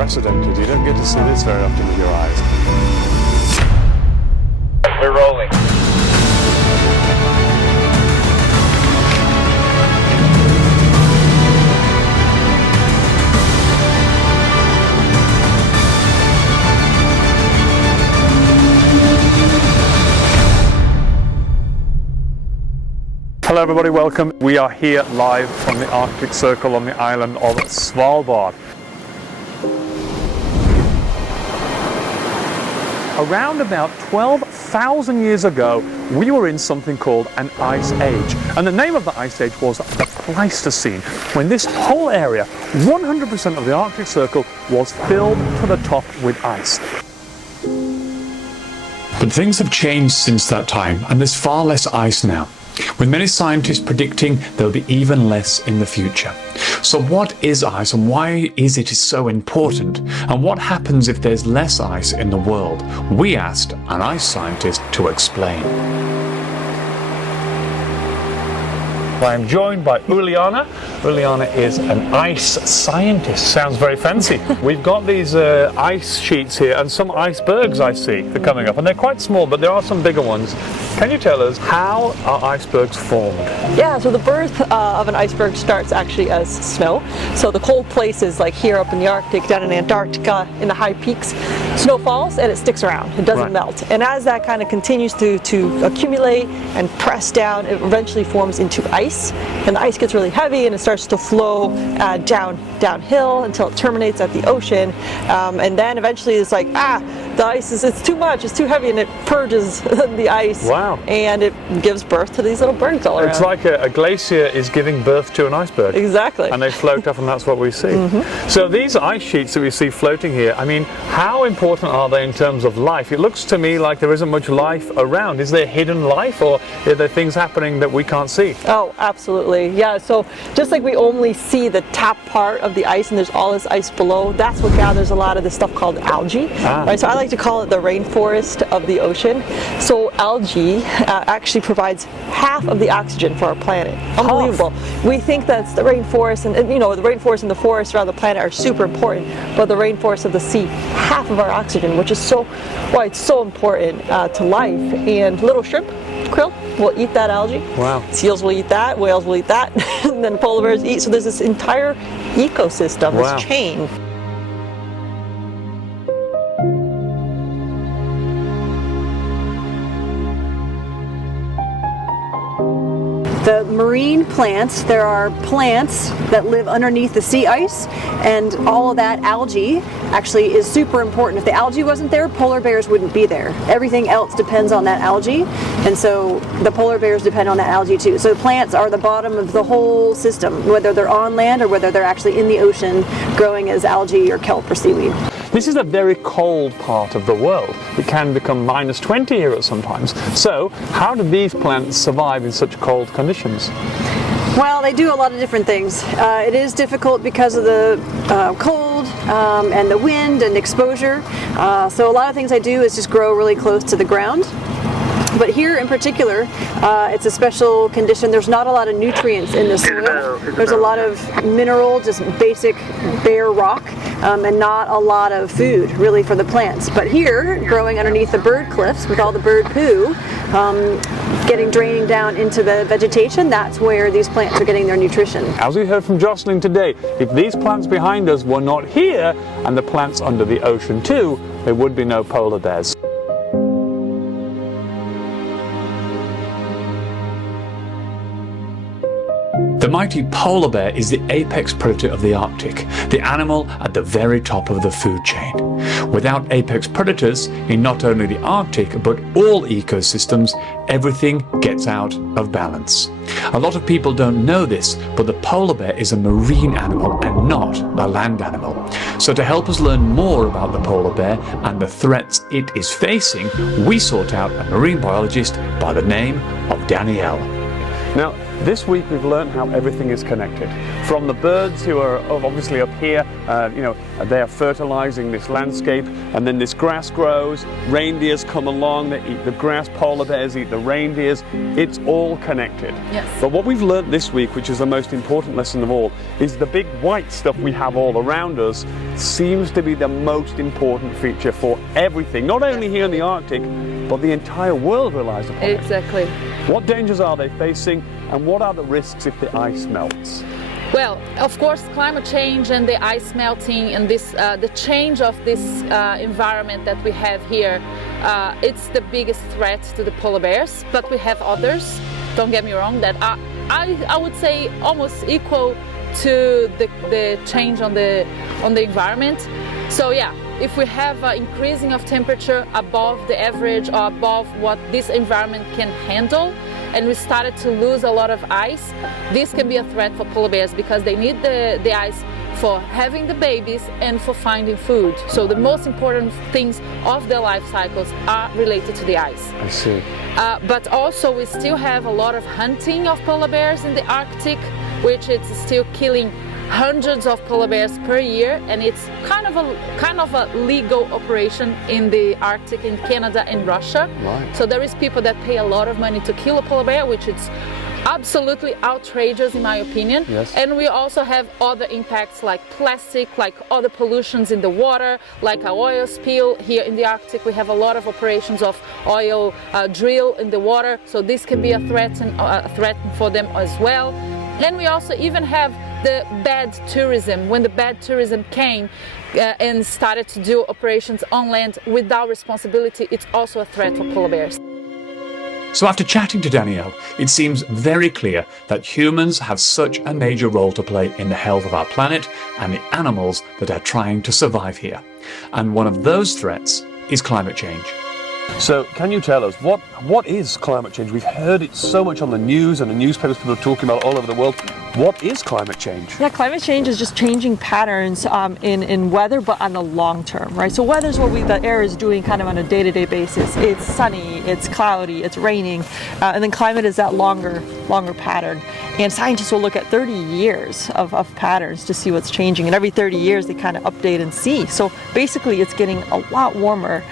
unprecedented. You don't get to see this very often with your eyes. We're rolling. Hello everybody, welcome. We are here live from the Arctic Circle on the island of Svalbard. Around about 12,000 years ago, we were in something called an ice age. And the name of the ice age was the Pleistocene, when this whole area, 100% of the Arctic Circle, was filled to the top with ice. But things have changed since that time, and there's far less ice now, with many scientists predicting there'll be even less in the future. So what is ice, and why is it so important? And what happens if there's less ice in the world? We asked an ice scientist to explain. I'm joined by Uliana. Uliana is an ice scientist. Sounds very fancy. We've got these ice sheets here and some icebergs I see are coming up, and they're quite small, but there are some bigger ones. Can you tell us, how are icebergs formed? Yeah, so the birth of an iceberg starts actually as snow. So the cold places like here up in the Arctic, down in Antarctica, in the high peaks, snow falls and it sticks around. It doesn't melt. And as that kind of continues to accumulate and press down, it eventually forms into ice. And the ice gets really heavy and it starts to flow downhill until it terminates at the ocean. And then eventually it's like, the ice it's too much, it's too heavy, and it purges the ice. Wow. And it gives birth to these little bergs all around. It's like a glacier is giving birth to an iceberg. Exactly. And they float up, and that's what we see. So these ice sheets that we see floating here, I mean, how important are they in terms of life? It looks to me like there isn't much life around. Is there hidden life, or are there things happening that we can't see? Oh, absolutely. Yeah, so just like we only see the top part of the ice and there's all this ice below, that's what gathers a lot of this stuff called algae. Right? So I like to call it the rainforest of the ocean. So algae actually provides half of the oxygen for our planet. Unbelievable. We think that's the rainforest, and you know, the rainforest and the forests around the planet are super important, but the rainforest of the sea, half of our oxygen, which is why it's so important to life. And little shrimp, krill, will eat that algae. Wow. Seals will eat that, whales will eat that, and then polar bears eat. So there's this entire ecosystem, this chain. The marine plants, there are plants that live underneath the sea ice, and all of that algae actually is super important. If the algae wasn't there, polar bears wouldn't be there. Everything else depends on that algae, and so the polar bears depend on that algae too. So plants are the bottom of the whole system, whether they're on land or whether they're actually in the ocean growing as algae or kelp or seaweed. This is a very cold part of the world. It can become minus 20 here at sometimes. So how do these plants survive in such cold conditions? Well, they do a lot of different things. It is difficult because of the cold and the wind and exposure. So a lot of things I do is just grow really close to the ground. But here in particular, it's a special condition. There's not a lot of nutrients in the soil. There's a lot of mineral, just basic bare rock, and not a lot of food really for the plants. But here, growing underneath the bird cliffs with all the bird poo, draining down into the vegetation, that's where these plants are getting their nutrition. As we heard from Jocelyn today, if these plants behind us were not here, and the plants under the ocean too, there would be no polar bears. The mighty polar bear is the apex predator of the Arctic, the animal at the very top of the food chain. Without apex predators in not only the Arctic but all ecosystems, everything gets out of balance. A lot of people don't know this, but the polar bear is a marine animal and not a land animal. So to help us learn more about the polar bear and the threats it is facing, we sought out a marine biologist by the name of Danielle. Now, This week we've learned how everything is connected. From the birds who are obviously up here, they are fertilizing this landscape, and then this grass grows, reindeers come along, they eat the grass, polar bears eat the reindeers. It's all connected. Yes. But what we've learned this week, which is the most important lesson of all, is the big white stuff we have all around us seems to be the most important feature for everything, not only here in the Arctic, but the entire world relies upon it. Exactly. What dangers are they facing, and what are the risks if the ice melts? Well, of course, climate change and the ice melting and this, the change of this environment that we have here, it's the biggest threat to the polar bears. But we have others, don't get me wrong, that are, I would say, almost equal to the change on the environment. So yeah, if we have an increasing of temperature above the average or above what this environment can handle, and we started to lose a lot of ice, this can be a threat for polar bears because they need the ice for having the babies and for finding food. So the most important things of their life cycles are related to the ice. I see. But also we still have a lot of hunting of polar bears in the Arctic, which is still killing hundreds of polar bears per year, and it's kind of a legal operation in the Arctic, in Canada and Russia. Right. So there is people that pay a lot of money to kill a polar bear, which is absolutely outrageous in my opinion. Yes. And we also have other impacts like plastic, like other pollutions in the water, like a oil spill. Here in the Arctic we have a lot of operations of oil drill in the water, so this can be a threat for them as well. And we also even have the bad tourism. When the bad tourism came and started to do operations on land without responsibility, it's also a threat for polar bears. So after chatting to Danielle, it seems very clear that humans have such a major role to play in the health of our planet and the animals that are trying to survive here. And one of those threats is climate change. So can you tell us, what is climate change? We've heard it so much on the news and the newspapers, people are talking about it all over the world. What is climate change? Yeah, climate change is just changing patterns in weather, but on the long term, right? So weather is what the air is doing kind of on a day-to-day basis. It's sunny, it's cloudy, it's raining, and then climate is that longer pattern. And scientists will look at 30 years of patterns to see what's changing, and every 30 years they kind of update and see. So basically it's getting a lot warmer,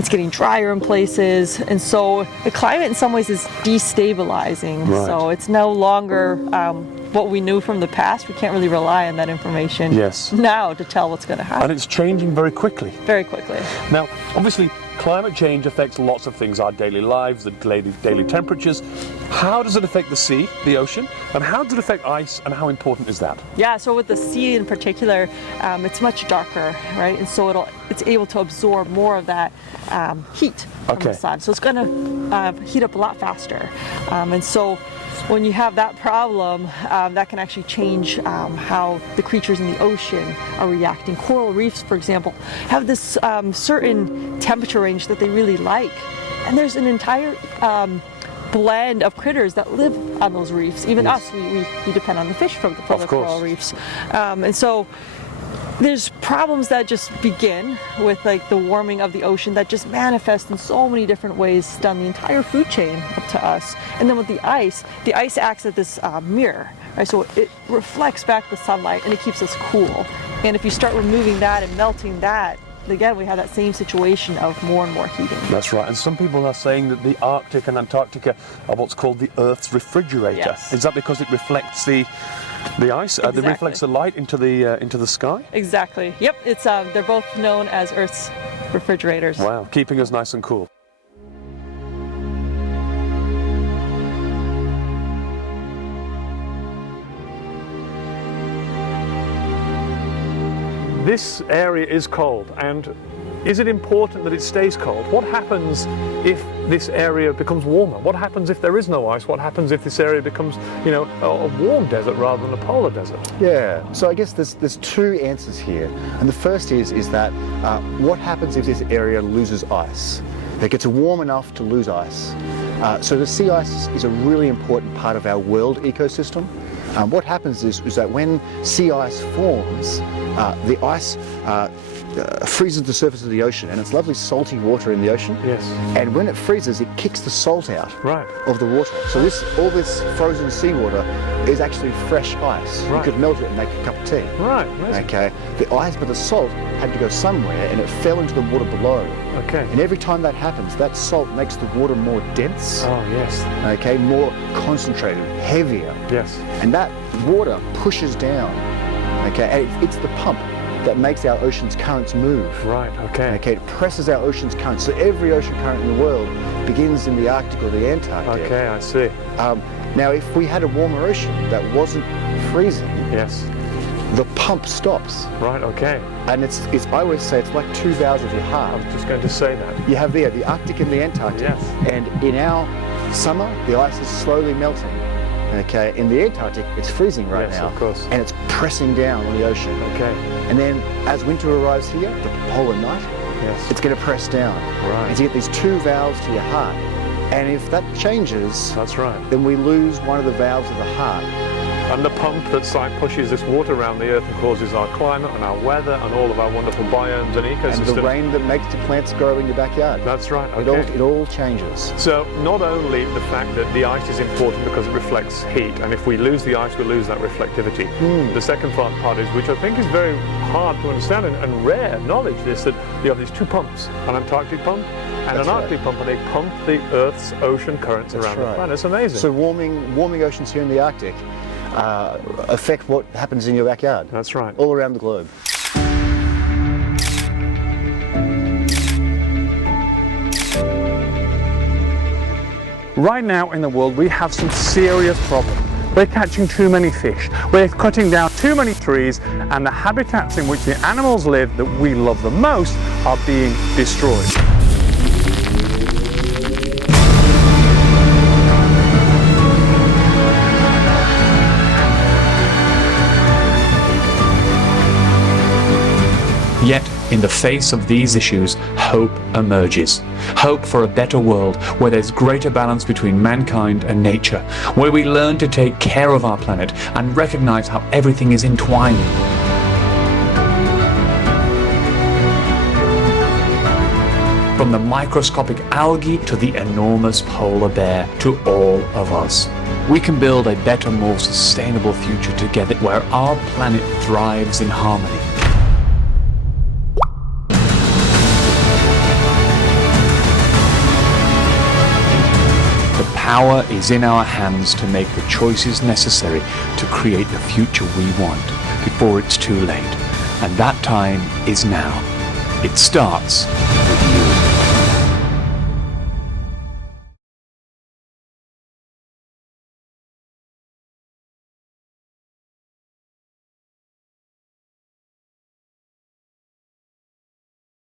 it's getting drier in places, and so the climate in some ways is destabilizing. Right. So it's no longer what we knew from the past. We can't really rely on that information now to tell what's going to happen. And it's changing very quickly. Very quickly. Now, obviously, climate change affects lots of things, our daily lives, the daily temperatures. How does it affect the sea, the ocean, and how does it affect ice, and how important is that? Yeah, so with the sea in particular, it's much darker, right? And so it's able to absorb more of that heat from the sun. So it's going to heat up a lot faster. And so when you have that problem, that can actually change how the creatures in the ocean are reacting. Coral reefs, for example, have this certain temperature range that they really like. And there's an entire blend of critters that live on those reefs. Even us, we depend on the fish from the coral reefs. And so there's problems that just begin with like the warming of the ocean that just manifest in so many different ways down the entire food chain up to us. And then with the ice acts as this mirror, right? So it reflects back the sunlight and it keeps us cool. And if you start removing that and melting that, again, we have that same situation of more and more heating. That's right. And some people are saying that the Arctic and Antarctica are what's called the Earth's refrigerator. Yes. Is that because it reflects the ice? Exactly. It reflects the light into the sky? Exactly. Yep. It's they're both known as Earth's refrigerators. Wow, keeping us nice and cool. This area is cold, and is it important that it stays cold? What happens if this area becomes warmer? What happens if there is no ice? What happens if this area becomes, a warm desert rather than a polar desert? Yeah, so I guess there's two answers here. And the first is that what happens if this area loses ice? It gets warm enough to lose ice. So the sea ice is a really important part of our world ecosystem. What happens is that when sea ice forms, the ice freezes the surface of the ocean, and it's lovely salty water in the ocean. Yes. And when it freezes, it kicks the salt out Right. of the water. So all this frozen seawater is actually fresh ice. Right. You could melt it and make a cup of tea. Right. Amazing. Okay. The ice, but the salt had to go somewhere, and it fell into the water below. Okay. And every time that happens, that salt makes the water more dense. Oh, yes. Okay, more concentrated, heavier. Yes. And that water pushes down. Okay, and it's the pump that makes our ocean's currents move. Right. Okay. Okay, it presses our ocean's currents. So every ocean current in the world begins in the Arctic or the Antarctic. Okay, I see. Now, if we had a warmer ocean that wasn't freezing, Yes. the pump stops. Right. Okay. And it's I always say it's like two valves of your I heart. was just going to say that. You have there the Arctic and the Antarctic. Yes. And in our summer, the ice is slowly melting. Okay, in the Antarctic, it's freezing right Yes, now. of course. And it's pressing down on the ocean. Okay. And then as winter arrives here, the polar night, Yes. it's going to press down. Right. And so you get these two valves to your heart. And if that changes, That's right. then we lose one of the valves of the heart. And the pump that pushes this water around the Earth and causes our climate and our weather and all of our wonderful biomes and ecosystems. And the rain that makes the plants grow in your backyard. That's right. Okay. It all changes. So not only the fact that the ice is important because it reflects heat, and if we lose the ice, we lose that reflectivity. The second part is, which I think is very hard to understand and rare knowledge, is that you have these two pumps, an Antarctic pump and That's an Arctic pump, and they pump the Earth's ocean currents That's around the right. planet. It's amazing. So warming oceans here in the Arctic affect what happens in your backyard. That's right. All around the globe. Right now in the world we have some serious problems. We're catching too many fish, we're cutting down too many trees, and the habitats in which the animals live that we love the most are being destroyed. Yet, in the face of these issues, hope emerges. Hope for a better world where there's greater balance between mankind and nature, where we learn to take care of our planet and recognize how everything is entwined. From the microscopic algae to the enormous polar bear to all of us. We can build a better, more sustainable future together where our planet thrives in harmony. Power is in our hands to make the choices necessary to create the future we want before it's too late. And that time is now. It starts with you.